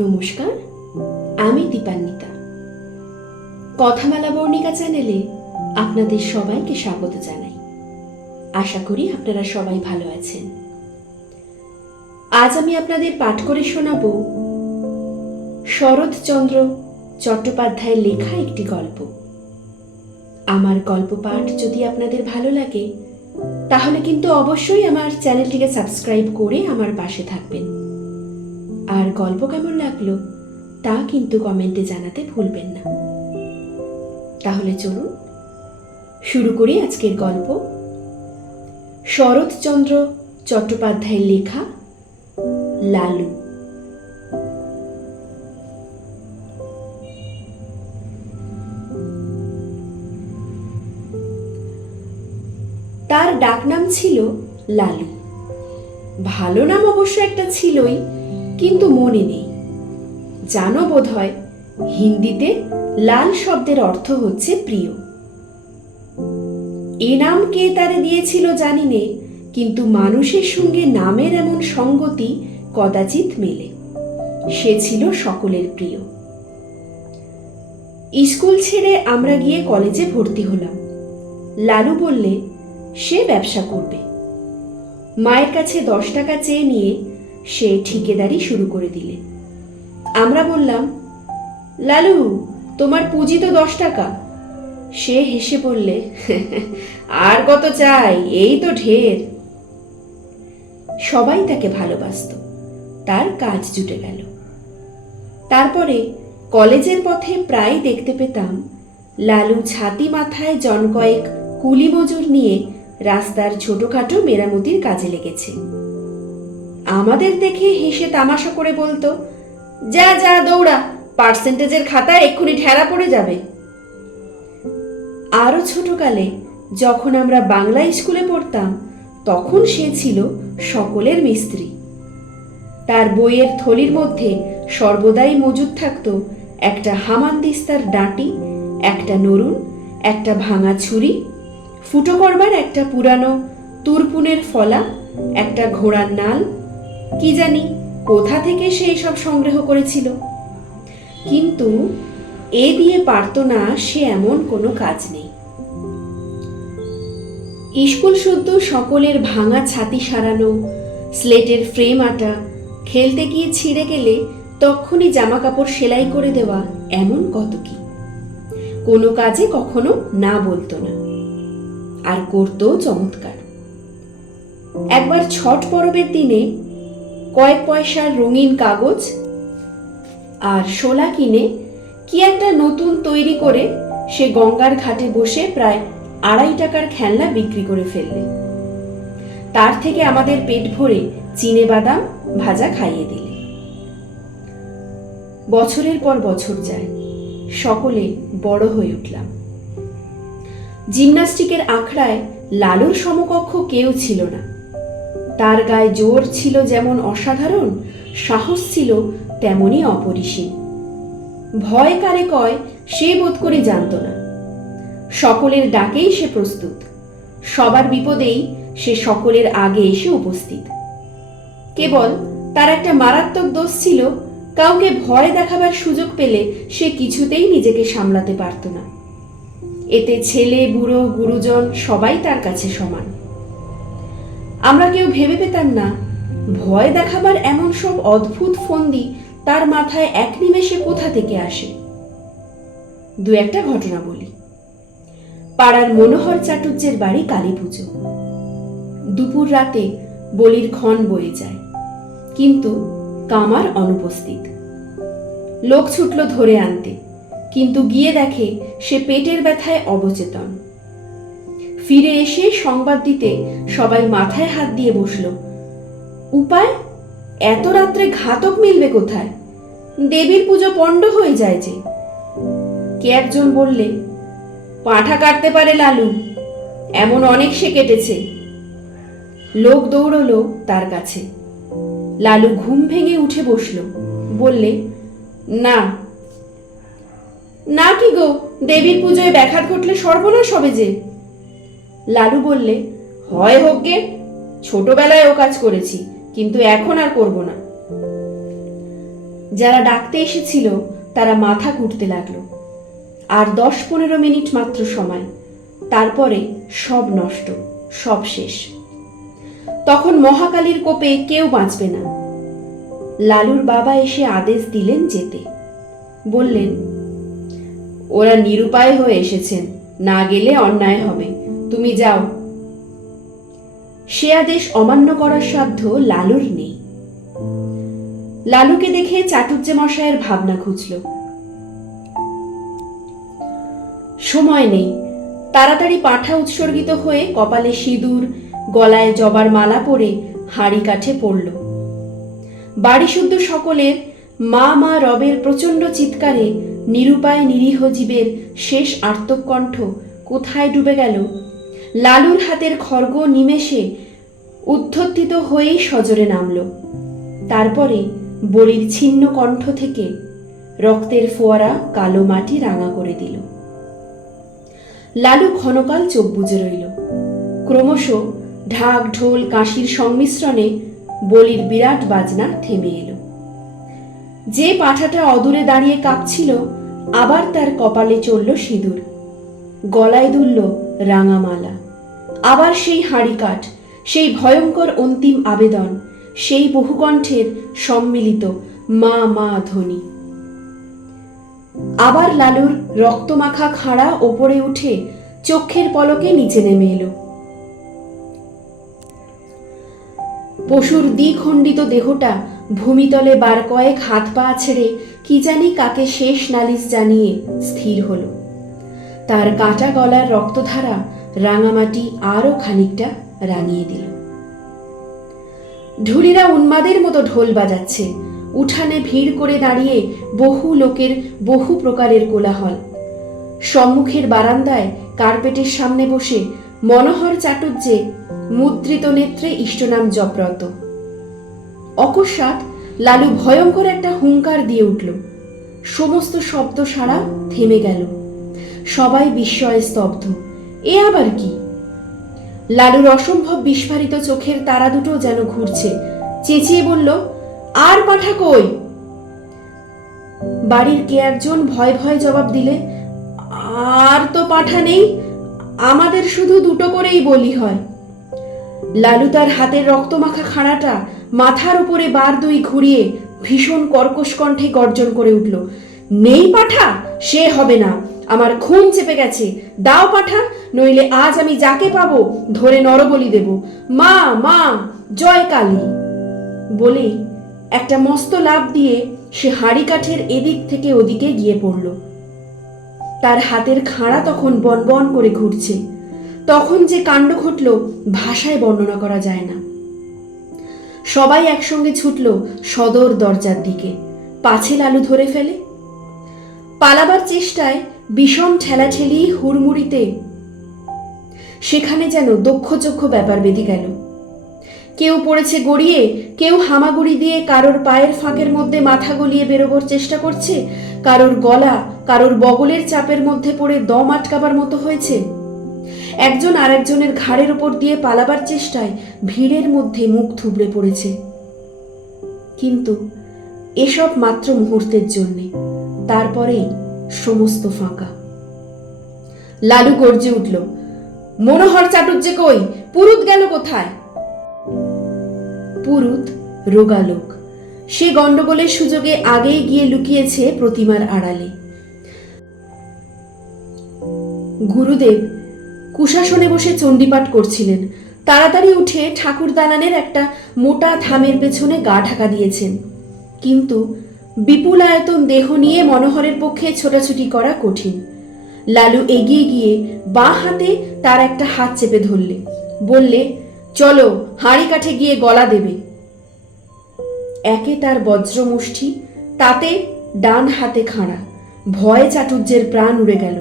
নমস্কার, আমি দীপান্বিতা। কথামালা বর্ণিকা চ্যানেলে আপনাদের সবাইকে স্বাগত জানাই। আশা করি আপনারা সবাই ভালো আছেন। আজ আমি আপনাদের পাঠ করে শোনাব শরৎচন্দ্র চট্টোপাধ্যায়ের লেখা একটি গল্প। আমার গল্প পাঠ যদি আপনাদের ভালো লাগে তাহলে কিন্তু অবশ্যই আমার চ্যানেলটিকে সাবস্ক্রাইব করে আমার পাশে থাকবেন। আর গল্প কেমন লাগলো তা কিন্তু কমেন্টে জানাতে ভুলবেন না। তাহলে চলুন শুরু করি আজকের গল্প। শরৎচন্দ্র চট্টোপাধ্যায়ের লেখা লালু। তার ডাকনাম ছিল লালু। ভালো নাম অবশ্য একটা ছিলই, কিন্তু মনে নেই। জানো বোধ হয় হিন্দিতে লাল শব্দের অর্থ হচ্ছে প্রিয়। এ নাম কে তারে দিয়েছিল জানি নে, কিন্তু মানুষের সঙ্গে নামের এমন সঙ্গতি কদাচিৎ মেলে। সে ছিল সকলের প্রিয়। স্কুল ছেড়ে আমরা গিয়ে কলেজে ভর্তি হলাম। লালু বললে সে ব্যবসা করবে। মায়ের কাছে 10 টাকা চেয়ে নিয়ে সে ঠিকেদারি শুরু করে দিলে। আমরা বললাম, লালু তোমার পুঁজি তো 10 টাকা। সে হেসে বললে, আর কত চাই, এই তো ঢের। সবাই তাকে ভালোবাসত, তার কাজ জুটে গেল। তারপরে কলেজের পথে প্রায় দেখতে পেতাম লালু ছাতি মাথায় জন কয়েক কুলি মজুর নিয়ে রাস্তার ছোটখাটো মেরামতির কাজে লেগেছে। আমাদের দেখে হেসে তামাশা করে বলতো, যা যা দৌড়া, পার্সেন্টেজের খাতায় এক্ষুনি ঠেলা পড়ে যাবে। আরো ছোটকালে যখন আমরা বাংলা স্কুলে পড়তাম তখন সে ছিল সকলের মিস্ত্রি। তার বইয়ের থলির মধ্যে সর্বদাই মজুদ থাকত একটা হামানদিস্তার ডাঁটি, একটা নরুন, একটা ভাঙা ছুরি, ফুটো করবার একটা পুরানো তুরপুনের ফলা, একটা ঘোড়ার নাল। কি জানি কোথা থেকে সেই সব সংগ্রহ করেছিল, কিন্তু এ দিয়ে পারত না সে এমন কোনো কাজ নেই। স্কুল শুদ্ধ সকলের ভাঙা ছাতি সারানো, স্লেটের ফ্রেম আটা, খেলতে গিয়ে ছিঁড়ে গেলে তক্ষুনি জামা কাপড় সেলাই করে দেওয়া, এমন কত কি। কোনো কাজে কখনো না বলতো না, আর করতো চমৎকার। একবার ছট পরবের দিনে কয়েক পয়সার রঙিন কাগজ আর শোলা কিনে কি একটা নতুন তৈরি করে সে গঙ্গার ঘাটে বসে প্রায় 2.5 টাকার খেলনা বিক্রি করে ফেললে। তার থেকে আমাদের পেট ভরে চিনে বাদাম ভাজা খাইয়ে দিলে। বছরের পর বছর যায়, সকলে বড় হয়ে উঠলাম। জিমন্যাস্টিকের আখড়ায় লালুর সমকক্ষ কেউ ছিল না। তার গায়ে জোর ছিল যেমন অসাধারণ, সাহস ছিল তেমনি অপরিসীম। ভয় কারে কয় সে বোধ করে জানত না। সকলের ডাকেই সে প্রস্তুত, সবার বিপদেই সে সকলের আগে এসে উপস্থিত। কেবল তার একটা মারাত্মক দোষ ছিল, কাউকে ভয় দেখাবার সুযোগ পেলে সে কিছুতেই নিজেকে সামলাতে পারত না। এতে ছেলে বুড়ো গুরুজন সবাই তার কাছে সমান। আমরা কেউ ভেবে পেতাম না ভয় দেখাবার এমন সব অদ্ভুত ফন্দি তার মাথায় এক নিমেষে কোথা থেকে আসে। 2-1টা ঘটনা বলি। পাড়ার মনোহর চাটুর্যের বাড়ি কালী পুজো। দুপুর রাতে বলির ক্ষণ বয়ে যায়, কিন্তু কামার অনুপস্থিত। লোক ছুটল ধরে আনতে, কিন্তু গিয়ে দেখে সে পেটের ব্যথায় অবচেতন। ফিরে এসে সংবাদ দিতে সবাই মাথায় হাত দিয়ে বসল। উপায়? এত রাত্রে ঘাতক মিলবে কোথায়? দেবীর পুজো পণ্ড হয়ে যায় যে। কে একজন বললে, পাঁঠা কাটতে পারে লালু, এমন অনেক সে কেটেছে। লোক দৌড়লো তার কাছে। লালু ঘুম ভেঙে উঠে বসল, বললে, না না কি গো, দেবীর পুজোয় ব্যাঘাত ঘটলে সর্বনাশ হবে যে। লালু বললে, হয় হোক গে, ছোটবেলায় ও কাজ করেছি, কিন্তু এখন আর করব না। যারা ডাকতে এসেছিল তারা মাথা কুটতে লাগলো। আর 10-15 মিনিট মাত্র সময়, তারপরে সব নষ্ট, সব শেষ। তখন মহাকালীর কোপে কেউ বাঁচবে না। লালুর বাবা এসে আদেশ দিলেন যেতে। বললেন, ওরা নিরুপায় হয়ে এসেছেন, না গেলে অন্যায় হবে, তুমি যাও। সে আদেশ অমান্য করার সাধ্য লালুর নেই। লালুকে দেখে চাটুজ্জে মশায়ের ভাবনা খুঁজল। সময় নেই, তাড়াতাড়ি পাঁঠা উৎসর্গিত হয়ে কপালে সিঁদুর, গলায় জবার মালা পরে হাঁড়ি কাঠে পড়ল। বাড়ি শুদ্ধ সকলের মা মা রবের প্রচণ্ড চিৎকারে নিরুপায় নিরীহ জীবের শেষ আর্তকণ্ঠ কোথায় ডুবে গেল, লালুর হাতের খড়গ নিমেষে উদ্ধত্তিত হয়েই সজোরে নামল। তারপরে বলির ছিন্ন কণ্ঠ থেকে রক্তের ফোয়ারা কালো মাটি রাঙা করে দিল। লালু ক্ষণকাল চোখ বুজে রইল। ক্রমশ ঢাক ঢোল কাশির সংমিশ্রণে বলির বিরাট বাজনা থেমে এলো। যে পাঁঠাটা অদূরে দাঁড়িয়ে কাঁপছিল, আবার তার কপালে চলল সিঁদুর, গলায় দুলল রাঙামালা। আবার সেই হাঁড়ি কাঠ, সেই ভয়ঙ্কর অন্তিম আবেদন, সেই বহুকণ্ঠের সম্মিলিত মা মা ধ্বনি। আবার লালুর রক্তমাখা খাড়া ওপরে উঠে চোখের পলকে নিচে নেমে এলো। পশুর দ্বিখণ্ডিত দেহটা ভূমিতলে বার কয়েক হাত পা ছেড়ে কি জানি কাকে শেষ নালিশ জানিয়ে স্থির হল। তার কাটা গলার রক্তধারা রাঙামাটি আরো খানিকটা রাঙিয়ে দিল। ঢুলিরা উন্মাদের মতো ঢোল বাজাচ্ছে। উঠানে ভিড় করে দাঁড়িয়ে বহু লোকের বহু প্রকারের কোলাহল। সম্মুখের বারান্দায় কার্পেটের সামনে বসে মনোহর চাটুজ্জে মুদ্রিত নেত্রে ইষ্টনাম জপরত। অকস্মাৎ লালু ভয়ঙ্কর একটা হুঙ্কার দিয়ে উঠল। সমস্ত শব্দ সারা থেমে গেল। সবাই বিস্ময়ে স্তব্ধ। এ আবার কি? লালুর অসম্ভব বিস্ফারিত চোখের তারা দুটো যেন ঘুরছে। চেঁচিয়ে বলল, আর পাঁঠা কই? বাড়ির কে একজন ভয় ভয় জবাব দিলে, আর তো পাঁঠা নেই, আমাদের শুধু দুটো করেই বলি হয়। লালু তার হাতের রক্তমাখা খাড়াটা মাথার উপরে বার দুই ঘুরিয়ে ভীষণ কর্কশ কণ্ঠে গর্জন করে উঠল, নেই পাঁঠা? সে হবে না, আমার খুন চেপে গেছে, দাও পাঁঠা, নইলে আজ আমি যাকে পাবো ধরে নরবলি দেব। মা মা, জয় কালী। বলেই একটা মস্ত লাফ দিয়ে সে হাঁড়ি কাঠের এদিক থেকে ওদিকে গিয়ে পড়ল। তার হাতের খাড়া তখন বনবন করে ঘুরছে। তখন যে কাণ্ড ঘটল ভাষায় বর্ণনা করা যায় না। সবাই একসঙ্গে ছুটল সদর দরজার দিকে, পাছে লালু ধরে ফেলে। পালাবার চেষ্টায় বিষম ঠেলাঠেলি হুড়মুড়িতে সেখানে যেন দক্ষচক্ষ ব্যাপার বেঁধে গেল। কেউ পড়েছে গড়িয়ে, কেউ হামাগুড়ি দিয়ে কারোর পায়ের ফাঁকের মধ্যে মাথা গলিয়ে বেরোবার চেষ্টা করছে, কারোর গলা, কারোর বগলের চাপের মধ্যে পড়ে দম আটকাবার মতো হয়েছে। একজন আর একজনের ঘাড়ের ওপর দিয়ে পালাবার চেষ্টায় ভিড়ের মধ্যে মুখ থুবড়ে পড়েছে। কিন্তু এসব মাত্র মুহূর্তের জন্যে, তারপরেই সমস্ত ফাঁকা। লালু গর্জে উঠল, মনোহর চাটুজ্জে কই? পুরুত গেল কোথায়? পুরুত রোগালোক। সে গন্ডগোলের সুযোগে আগেই গিয়ে লুকিয়েছে প্রতিমার আড়ালে। গুরুদেব কুশাসনে বসে চণ্ডীপাঠ করছিলেন। তাড়াতাড়ি উঠে ঠাকুর দালানের একটা মোটা থামের পেছনে গা ঢাকা দিয়েছেন। কিন্তু বিপুল আয়তন দেহ নিয়ে মনোহরের পক্ষে ছোটাছুটি করা কঠিন। লালু এগিয়ে গিয়ে বাঁ হাতে তার একটা হাত চেপে ধরলে, বললে, চলো, হাঁড়ি কাঠে গিয়ে গলা দেবে। একে তার বজ্রমুষ্টি, তাতে ডান হাতে খাড়া। ভয়ে চাটুজ্জের প্রাণ উড়ে গেল।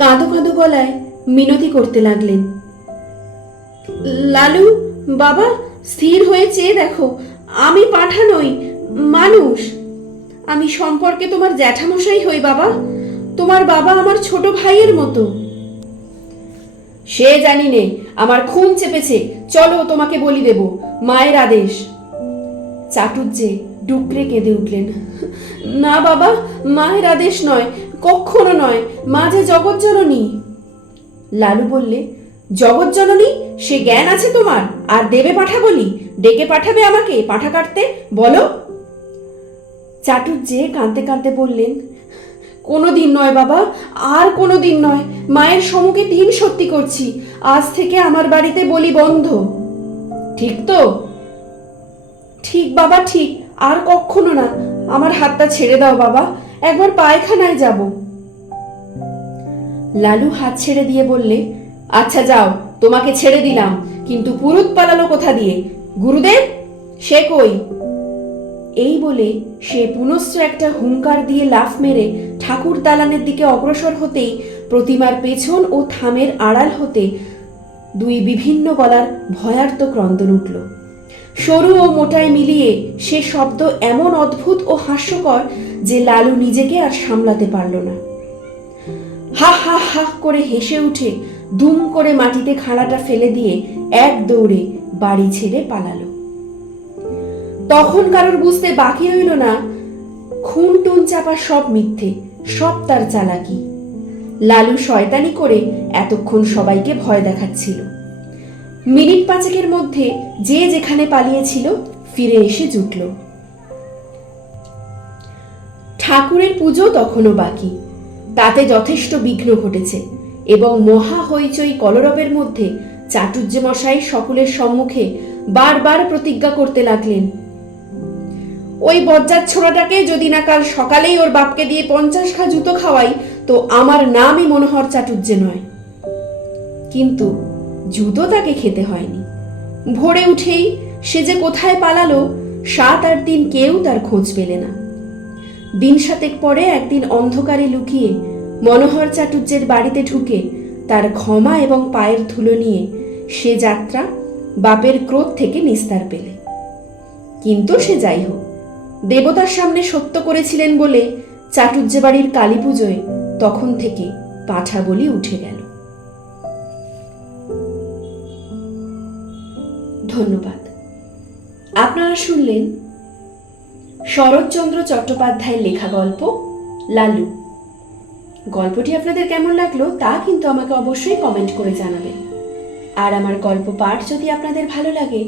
কাঁদো কাঁদো গলায় মিনতি করতে লাগলেন, লালু বাবা, স্থির হয়ে চেয়ে দেখো, আমি পাঁঠা নই, মানুষ। আমি সম্পর্কে তোমার জ্যাঠামশাই হই বাবা। তোমার বাবা আমার ছোট ভাইয়ের মতো। সে জানি নে, আমার খুন চেপেছে, চলো তোমাকে বলি দেব, মায়ের আদেশ। চাটুজ্জে ডুকরে কেঁদে উঠলেন। না বাবা, মায়ের আদেশ নয়, কখনো নয়, মা যে জগৎজননী। লালু বললে, জগৎজননী সে জ্ঞান আছে তোমার? আর দেবে পাঠা বলি? ডেকে পাঠাবে আমাকে পাঠা কাটতে? বলো। চাটুজ্জে কাঁদতে কাঁদতে বললেন, কোনোদিন নয় বাবা, আর কোনোদিন নয়। মায়ের সম্মুখে 3 সত্যি করছি, আজ থেকে আমার বাড়িতে বলি বন্ধ। ঠিক তো? ঠিক বাবা, ঠিক, আর কখনো না। আমার হাতটা ছেড়ে দাও বাবা, একবার পায়খানায় যাব। লালু হাত ছেড়ে দিয়ে বললে, আচ্ছা যাও, তোমাকে ছেড়ে দিলাম, কিন্তু পুরুত পালালো কোথা দিয়ে? গুরুদেব সে কই? এই বলে সে পুনশ্চ একটা হুঙ্কার দিয়ে লাফ মেরে ঠাকুর দালানের দিকে অগ্রসর হতেই প্রতিমার পেছন ও থামের আড়াল হতে 2 বিভিন্ন গলার ভয়ার্ত ক্রন্দন উঠল। সরু ও মোটায় মিলিয়ে সে শব্দ এমন অদ্ভুত ও হাস্যকর যে লালু নিজেকে আর সামলাতে পারল না। হা হা হা করে হেসে উঠে দুম করে মাটিতে খাড়াটা ফেলে দিয়ে এক দৌড়ে বাড়ি ছেড়ে পালালো। তখন কারোর বুঝতে বাকি রইল না খুন টুন চাপা সব মিথ্যে, সব তার চালাকি। লালু শয়তানি করে এতক্ষণ সবাইকে ভয় দেখাচ্ছিল। মিনিট 5 মধ্যে যে যেখানে পালিয়েছিল ফিরে এসে জুটল। ঠাকুরের পুজো তখনও বাকি, তাতে যথেষ্ট বিঘ্ন ঘটেছে এবং মহা হইচই কলরবের মধ্যে চাটুজ্জে মশাই সকলের সম্মুখে বারবার প্রতিজ্ঞা করতে লাগলেন, ওই বজ্জাত ছোড়াটাকে যদি না কাল সকালেই ওর বাপকে দিয়ে 50 খা জুতো খাওয়াই তো আমার নামই মনোহর চাটুজ্জে নয়। কিন্তু জুতো তাকে খেতে হয়নি। ভোরে উঠেই সে যে কোথায় পালালো 7 আর দিন কেউ তার খোঁজ পেলে না। দিন 7 পরে একদিন অন্ধকারে লুকিয়ে মনোহর চাটুজ্জের বাড়িতে ঢুকে তার ক্ষমা এবং পায়ের ধুলো নিয়ে সে যাত্রা বাপের ক্রোধ থেকে নিস্তার পেলে। কিন্তু সে যাই হোক, দেবতার সামনে সত্য করেছিলেন বলে চাটুজ্জে বাড়ির কালী পুজোয় তখন থেকে পাঠা বলি উঠে গেল। ধন্যবাদ। আপনারা শুনলেন শরৎচন্দ্র চট্টোপাধ্যায়ের লেখা গল্প লালু। গল্পটি আপনাদের কেমন লাগলো তা কিন্তু আমাকে অবশ্যই কমেন্ট করে জানাবেন। আর আমার গল্প পাঠ যদি আপনাদের ভালো লাগে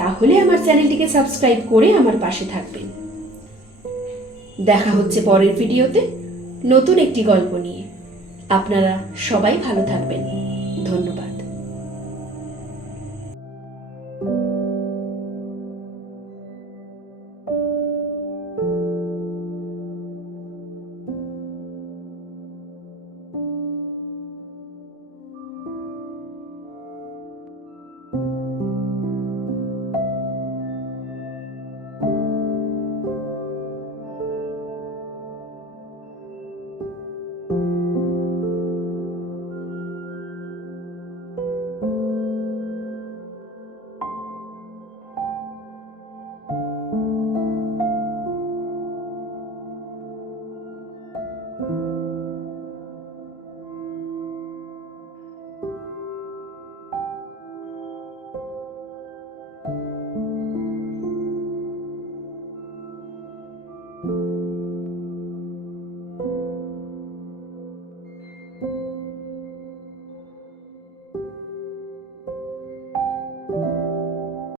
তাহলে আমার চ্যানেলটিকে সাবস্ক্রাইব করে আমার পাশে থাকবেন। দেখা হচ্ছে পরের ভিডিওতে নতুন একটি গল্প নিয়ে। আপনারা সবাই ভালো থাকবেন। ধন্যবাদ।